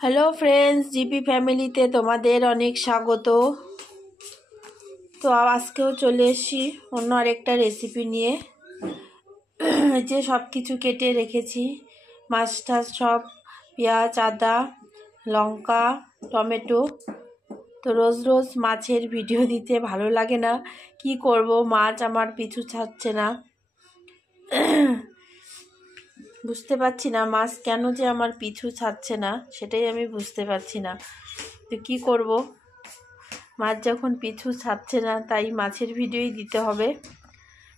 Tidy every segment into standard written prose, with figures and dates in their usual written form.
Hello friends, GP ফ্যামিলিতে তোমাদের অনেক স্বাগত। তো আজকেও চলে এসেছি অন্য আরেকটা রেসিপি নিয়ে। যে সব কিছু কেটে রেখেছি, মাছ টাছ সব, পেঁয়াজ, আদা, লঙ্কা, টমেটো। তো রোজ রোজ মাছের ভিডিও দিতে ভালো লাগে না, কি করব, মাছ আমার পিছু ছাড়ছে না। বুঝতে পারছি না মাছ কেন যে আমার পিছু ছাড়ছে না, সেটাই আমি বুঝতে পারছি না। তো কী করব, মাছ যখন পিছু ছাড়ছে না তাই মাছের ভিডিওই দিতে হবে।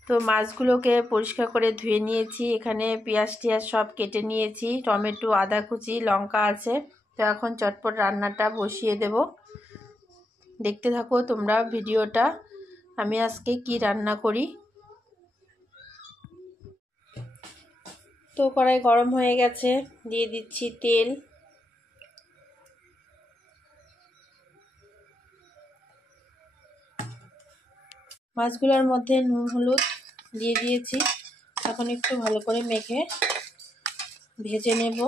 তো মাছগুলোকে পরিষ্কার করে ধুয়ে নিয়েছি, এখানে পেঁয়াজ টিয়াজ সব কেটে নিয়েছি, টমেটো, আদা কুচি, লঙ্কা আছে। তো এখন চটপট রান্নাটা বসিয়ে দেব, দেখতে থাকো তোমরা ভিডিওটা, আমি আজকে কি রান্না করি। তো কড়াই গরম হয়ে গেছে, দিয়ে দিচ্ছি তেল। মাছগুলোর মধ্যে নুন হলুদ দিয়ে দিয়েছি, এখন একটু ভালো করে মেখে ভেজে নেব।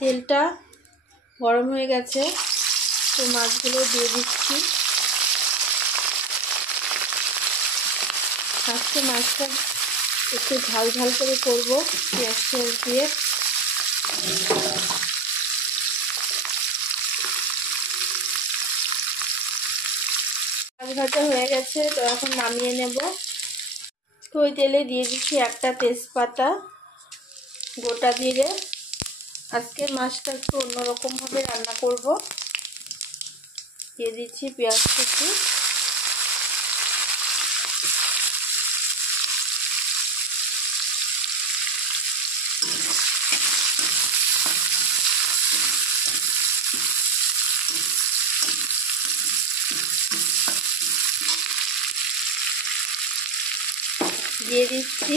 তেলটা গরম হয়ে গেছে, তো মাছগুলো দিয়ে দিচ্ছি। আজকে মাছটা একটু ঝাল ঝাল করে করবো পেঁয়াজ টেয়াজ দিয়ে। মাছ ভাজা হয়ে গেছে, তো এখন নামিয়ে নেব। তো ওই তেলে দিয়ে দিচ্ছি একটা তেজপাতা, গোটা জিরে। আজকে মাছটা একটু অন্যরকমভাবে রান্না করব। দিয়ে দিচ্ছি পেঁয়াজ কুচি, দিয়ে দিচ্ছি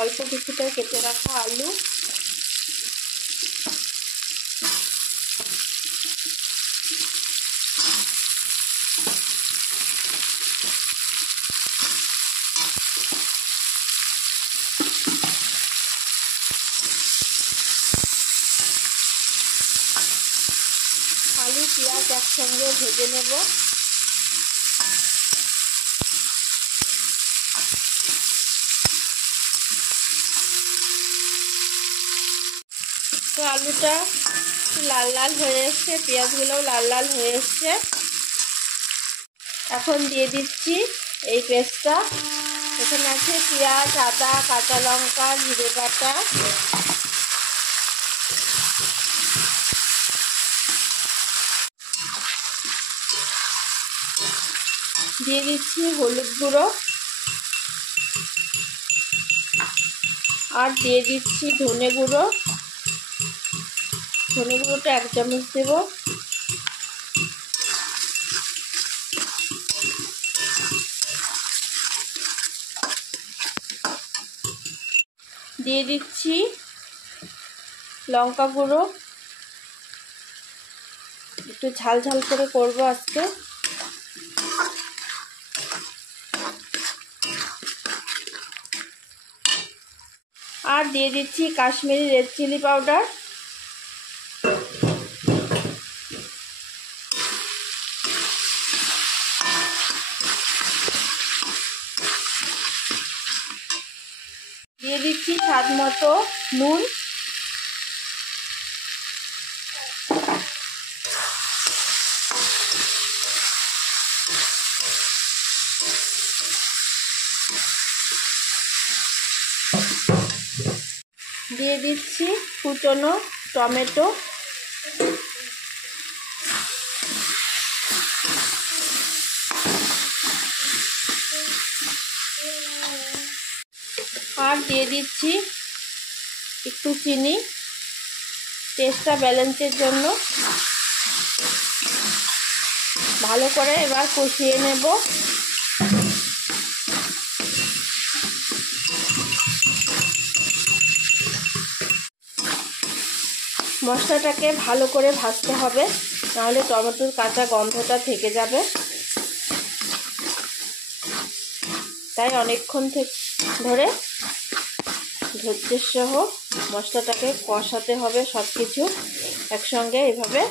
অল্প কিছুটা কেটে রাখা আলু, আলু পেঁয়াজ একসঙ্গে ভেজে নেব। তো আলুটা লাল লাল হয়ে এসছে, পেঁয়াজগুলোও লাল লাল হয়ে এসছে। এখন দিয়ে দিচ্ছি এই পেস্টটা। এখানে আছে পেঁয়াজ, আদা, কাঁচা লঙ্কা, জিরে বাটা, দিয়ে দিচ্ছি হলুদ গুঁড়ো, আর দিয়ে দিচ্ছি ধনে গুঁড়ো। ধনে গুঁড়োটা 1 চামচ দেব। দিয়ে দিচ্ছি লঙ্কা গুঁড়ো, একটু ঝাল ঝাল করে করব আজকে। আর দিয়ে দিচ্ছি কাশ্মীরি রেড চিলি পাউডার। দিয়ে দিচ্ছি স্বাদ মতো নুন। দিয়ে দিচ্ছি কুচনো টমেটো। আর দিয়ে দিচ্ছি একটু চিনি, টেস্টটা ব্যালেন্সের জন্য। ভালো করে এবার কষিয়ে নেব। মশলাটাকে ভালো করে ভাজতে হবে, নাহলে টমেটোর কাঁচা গন্ধটা থেকে যাবে। তাই অনেকক্ষণ ধরে ধৈর্যের সহ মশলাটাকে কষাতে হবে, সব কিছু একসঙ্গে এভাবে।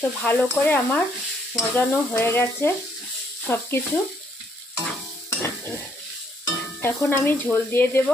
তো ভালো করে আমার মজানো হয়ে গেছে সব কিছু। এখন আমি ঝোল দিয়ে দেব।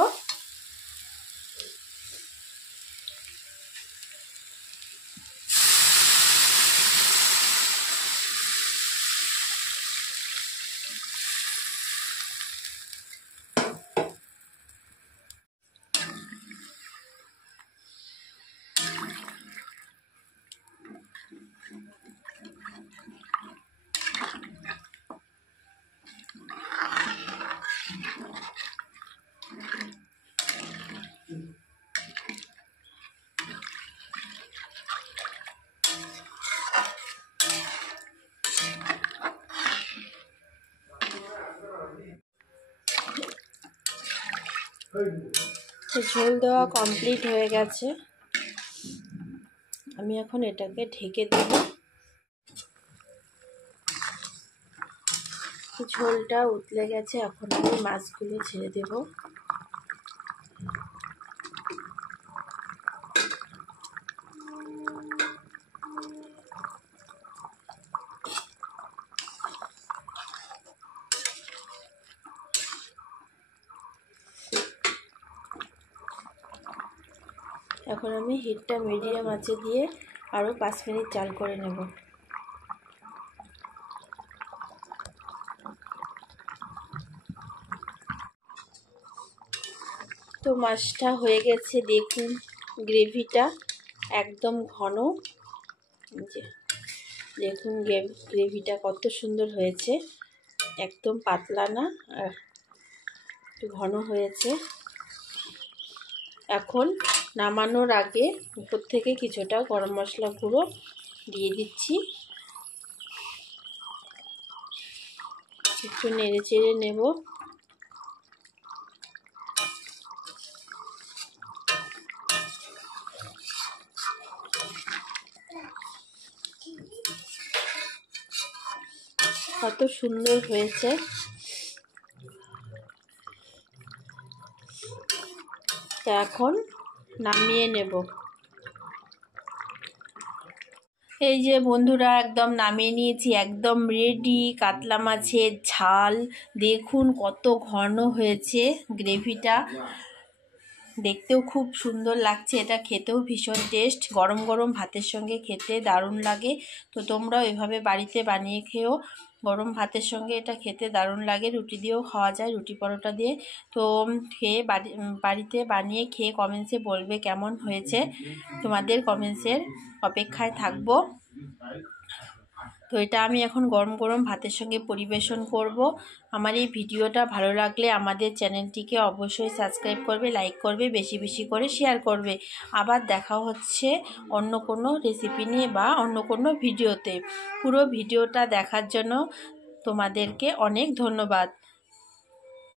ঝোল দেওয়া কমপ্লিট হয়ে গেছে। আমি এখন এটাকে ঢেকে দেব। ঝোলটা উতলে গেছে, এখন আমি মাছগুলো ছেড়ে দেব। এখন আমি হিটটা মিডিয়াম আঁচে দিয়ে আরও 5 মিনিট জাল করে নেব। তো মাছটা হয়ে গেছে, দেখুন গ্রেভিটা একদম ঘন। দেখুন গ্রেভিটা কত সুন্দর হয়েছে, একদম পাতলা না, আর একটু ঘন হয়েছে। এখন নামানোর আগে উপর থেকে কিছুটা গরম মশলা গুঁড়ো দিয়ে দিচ্ছি। একটু নেড়ে চেড়ে নেব। কত সুন্দর হয়েছে। তো এখন নামিয়ে নেব। এই যে বন্ধুরা, একদম নামিয়ে নিয়েছি, একদম রেডি কাতলা মাছের ঝাল। দেখুন কত ঘন হয়েছে গ্রেভিটা, দেখতেও খুব সুন্দর লাগছে। এটা খেতেও ভীষণ টেস্ট, গরম গরম ভাতের সঙ্গে খেতে দারুণ লাগে। তো তোমরাও এভাবে বাড়িতে বানিয়ে খেও, গরম ভাতের সঙ্গে এটা খেতে দারুণ লাগে। রুটি দিয়েও খাওয়া যায়, রুটি পরোটা দিয়ে। তো খেয়ে বাড়িতে বানিয়ে খেয়ে কমেন্টসে বলবে কেমন হয়েছে। তোমাদের কমেন্টসের অপেক্ষায় থাকবো। তো এটা আমি এখন গরম গরম ভাতের সঙ্গে পরিবেশন করব। আমার এই ভিডিওটা ভালো লাগলে আমাদের চ্যানেলটিকে অবশ্যই সাবস্ক্রাইব করবে, লাইক করবে, বেশি বেশি করে শেয়ার করবে। আবার দেখা হচ্ছে অন্য কোনো রেসিপি নিয়ে বা অন্য কোনো ভিডিওতে। পুরো ভিডিওটা দেখার জন্য তোমাদেরকে অনেক ধন্যবাদ।